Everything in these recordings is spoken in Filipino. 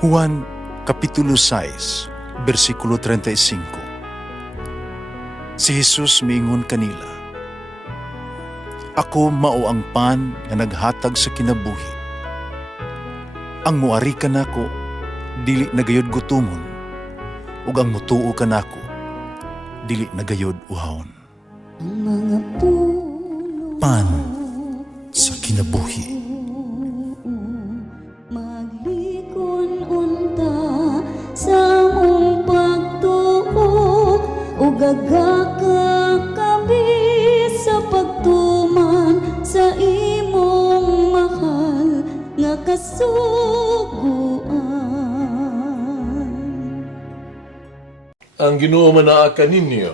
Juan Kapitulo 6, versikulo 35. Si Jesus miingon kanila, "Ako mao ang pan nga naghatag sa kinabuhi. Ang muari kanako dili nagayod gutomon, ug ang mutuo kanako dili nagayod uhawon." Ang mga puno Pan sa kinabuhi. maglikon unta sa mong pagtuo ug gagaka kami sa pagtuman sa imong mahal nga kasuguan. Ang Ginoo manaakan ninyo.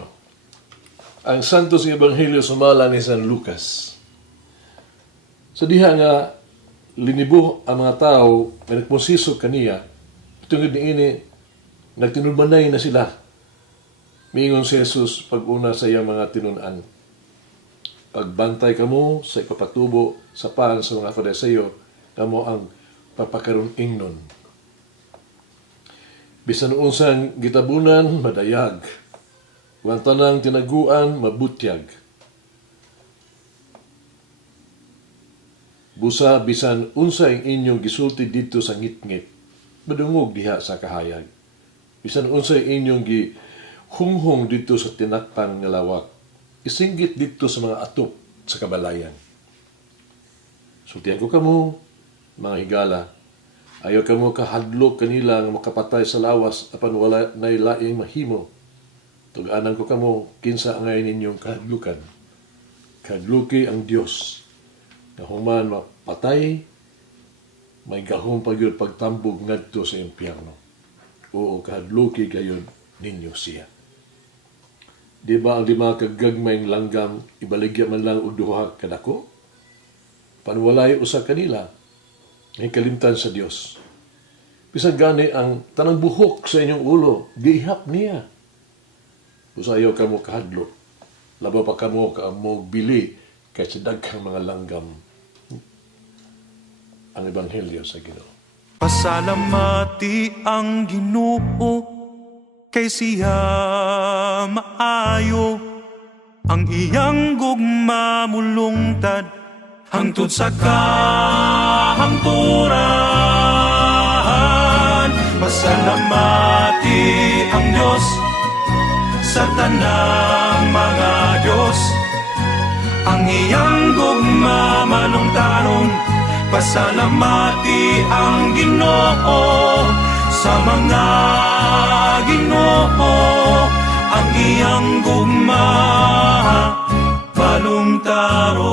Ang Santos Ebanghelyo sumala ni San Lucas. Sa diha nga linibo ang mga tao nga nagposiso kaniya, tungod niini nagtinudmanay na sila. Miingon si Jesus pag-una sa iyang mga tinunan. Pagbantay kamo sa ipapatubo sa pan sa mga Fariseo, kamo ang papakaron ingnon. Bisan unsang gitabunan madayag, ang tanang tinaguan mabutyag. Busa bisan unsa ang inyong gisulti dito sa ngitngit, madungog diha sa kahayag. Bisan unsa ang inyong gihunghong dito sa tinakpan nga lawak, isinggit dito sa mga atop sa kabalayan. Sultihan ko kamo, mga higala, ayaw kamo kahadlok kanila nga makapatay sa lawas apan wala nay laing mahimo. Tug-anan ko kamo, kinsa angay ninyong kahadlukan. Kahadluki ang Dios. Na human mapatay, may gahong pagyod pagtambog ngadto sa impyerno. Oo, kahadluki gayon ninyo siya. Di ba ang lima kagagmayng langgam, ibaligya man lang o duha kadako? Panwalay usa kanila, ang kalimtan sa Dios. Bisag gani ang tanang buhok sa inyong ulo, giihap niya. Usa ayaw kamo kahadlok. Labaw pa kamo kaamog bili kay sa daghang mga langgam. Ang Ebanghelyo sa Ginoo. Pasalamati ang Ginoo kay siya maayo, ang iyang gugma mulungtad hangtod sa kahangturan. Pasalamati ang Diyos sa tanang mga Diyos, ang iyang gugma malungtaron. Pasalamati ang Ginoo sa mga Ginoo, ang iyang gugma malungtaron.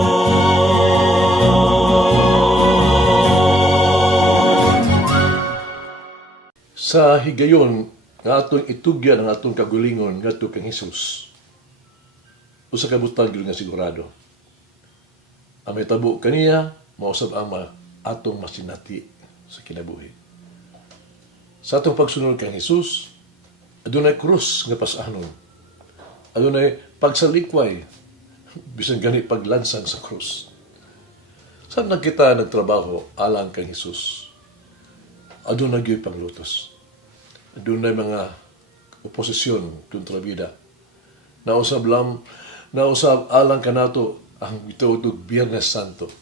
Sa higayon, nga atong itugyan ang atong kagulingon ngadto kang Hesus. Usa ka butang gyud nga sigurado. Ang mahitabo kaniya mausab ang atong masinati sa kinabuhi. Sa atong pagsunod kang Hesus, adunay krus nga pas-anon. Adunay pagsalikway bisan gani paglansang sa krus. Saan na kita nagtrabaho alang kang Hesus? Adunay gyud panglutos. Adunay mga oposisyon kontra bida. Nausab alang kanato ang gituod Biyernes Santo.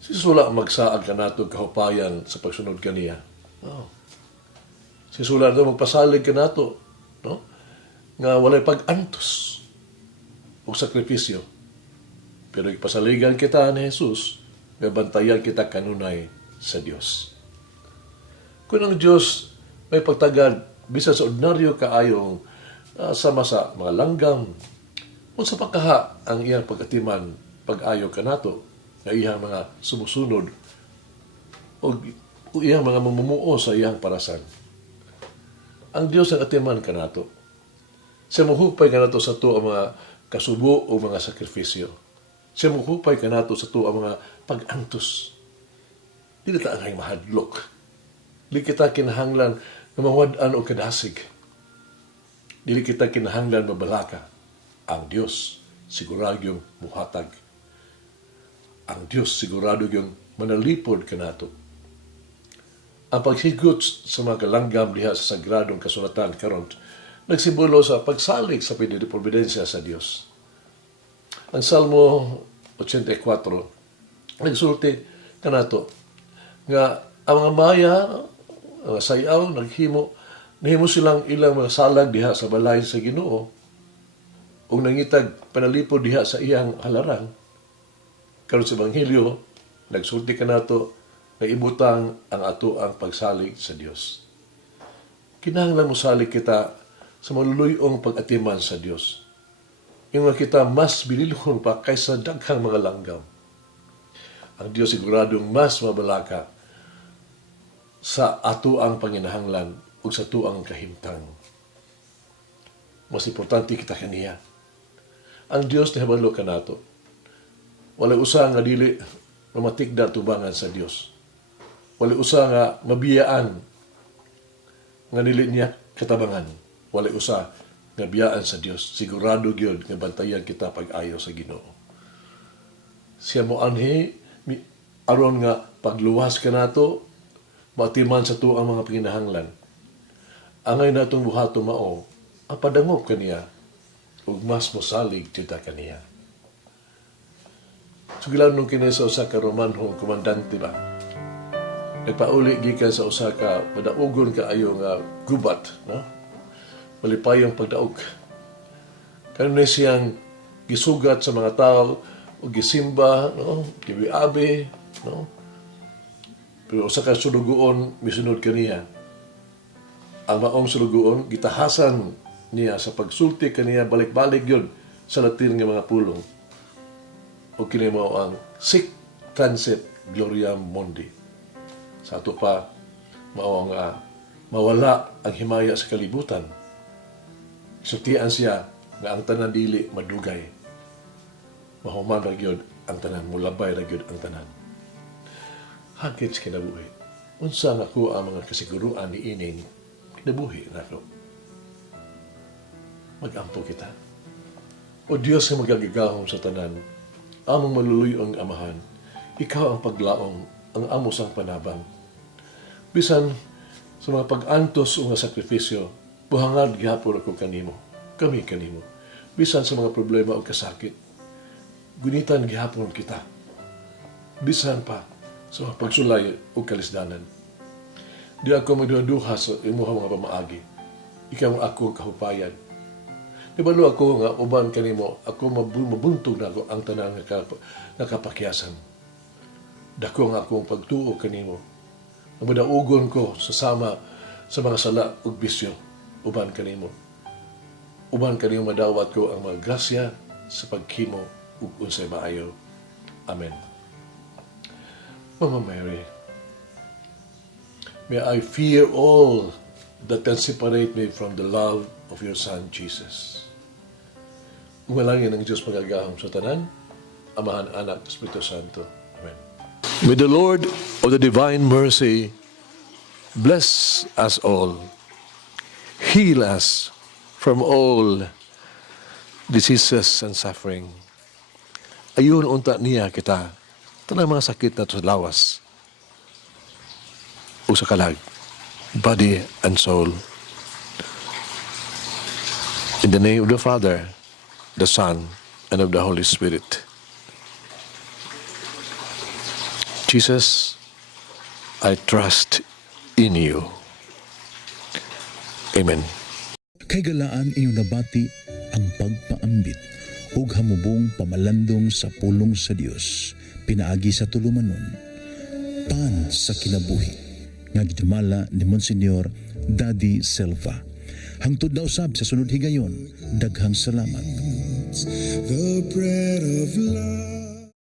Sisula magsaag kanato kahupayan sa pagsunod kaniya. Oh. Sisula na magpasalig kanato, no? Nga walay pag-antos o sakripisyo. Pero ipasaligan kita ni Jesus, may bantayan kita kanunay sa Dios. Kung ang Diyos may pagtagad, bisa sa ordinaryo kaayong sama sa mga langgam, kung sa pagkaha ang iyang pagkatiman, pag-ayo kanato, na iyang mga sumusunod, o iyang mga mamumuo sa iyang parasan. Ang Diyos ang atiman kanato. Siya muhupay kanato sa to ang mga kasubo o mga sakrifisyo. Siya muhupay kanato sa to ang mga pag-antos. Dili ta ang mahadlok. Dili kita kinahanglan na mawad-an o kadasig. Dili kita kinahanglan mabalaka. Ang Diyos sigurado yung muhatag. Ang Diyos sigurado yung manalipod kanato. Ang paghigot sa mga kalanggam diha sa sagradong kasulatan karon nagsimbolo sa pagsalig sa providensya sa Dios. Ang Salmo 84 nagsulti kanato nga ang mga maya, ang sayaw, nahimo silang ilang mga salag diha sa balay sa Ginoo ug nangitag panalipod diha sa iyang halarang. Karon sa Ebanghelyo, nagsulti kanato na ibutang ang ato ang pagsalig sa Dios. Kinahanglan mo salig kita sa maluluyong pag-atiman sa Dios. Yung nga kita mas bililhon pa kaysa daghang mga langgam. Ang Dios siguradong mas mabalaka sa ato ang panginahanglan o sa tuang kahimtang. Mas importante kita kaniya. Ang Dios na habalo ka nato. Wala usa nga dili mamatikda tubangan sa Dios. Wala usa nga mabiyaan nga dili niya katabangan. Wala usa nga biyaan sa Dios. Sigurado gyud nga bantayan kita pag-ayo sa Ginoo. Siya mo anhi aron nga pagluwas ka nato maatiman sa tuang mga panginahanglan. Angay natong buhato mao ang padangop kaniya ug mas mosalig kita kaniya. Sugilaw nung kini sa usa ka Romanhong komandante ba. Nagpauli gikan sa usa ka padaugon kaayo nga gubat, no? Malipayong pagdaog. Kanunay siyang gisugat sa mga tao o gisimba, no? Gibiabi, no? Pero usa ka sulugoon misunod kaniya. Ang maong sulugoon gitahasan niya sa pagsulti kaniya balik-balik yun sa latin nga mga pulong. O kini mao ang sic transit gloria mundi. Sa ato pa mao nga mawala ang himaya sa kalibutan. Sutian siya nga ang tanan dili madugay. Mahuman ra gyud ang tanan, mulabay ra gyud ang tanan. Hagit sa kinabuhi. Unsa nga ko ang mga kasiguruan ni ining kinabuhi nako. Mag-ampo kita. O Diyos nga magagigahom sa tanan, among maluluyong amahan, ikaw ang paglaong, ang amos ang panabang. Bisan sa mga pag-antos o nga sakripisyo, buhangad gihapon ako kanimo, kami kanimo. Bisan sa mga problema o kasakit, gunitan gihapon kita. Bisan pa sa mga pagsulay o kalisdanan. Di ako magduha sa imuha mga pamaagi. Ikaw ang ako kahupayan. Ibalo ako nga uban kanimo, ako mabuntog na ako ang tanang nakapakyasan. Dako nga akong pagtuo kanimo. Ang madaugon ko sa sama sa mga sala ug bisyo uban kanimo. Uban kanimo madawat ko ang mga grasya sa paghimo ug unsay maayo. Amen. Mama Mary, may I fear all that can separate me from the love of your Son, Jesus. Umalangin ng Diyos magagahom sa tanan, Amahan, Anak, Espiritu Santo. Amen. May the Lord of the divine mercy bless us all, heal us from all diseases and suffering. Ayun unta niya kita, tanang mga sakit na sa lawas o sa kalag, body and soul. In the name of the Father, the Son, and of the Holy Spirit. Jesus, I trust in you. Amen. Kay galaan inyong nabati ang pagpaambit ug hamubong pamalandong sa pulong sa Dios pinaagi sa tulumanon pan sa kinabuhi nga gidumala ni Monsignor Daddy Silva. Hangtod na usab sa sunod higayon, daghang salamat. The bread of life.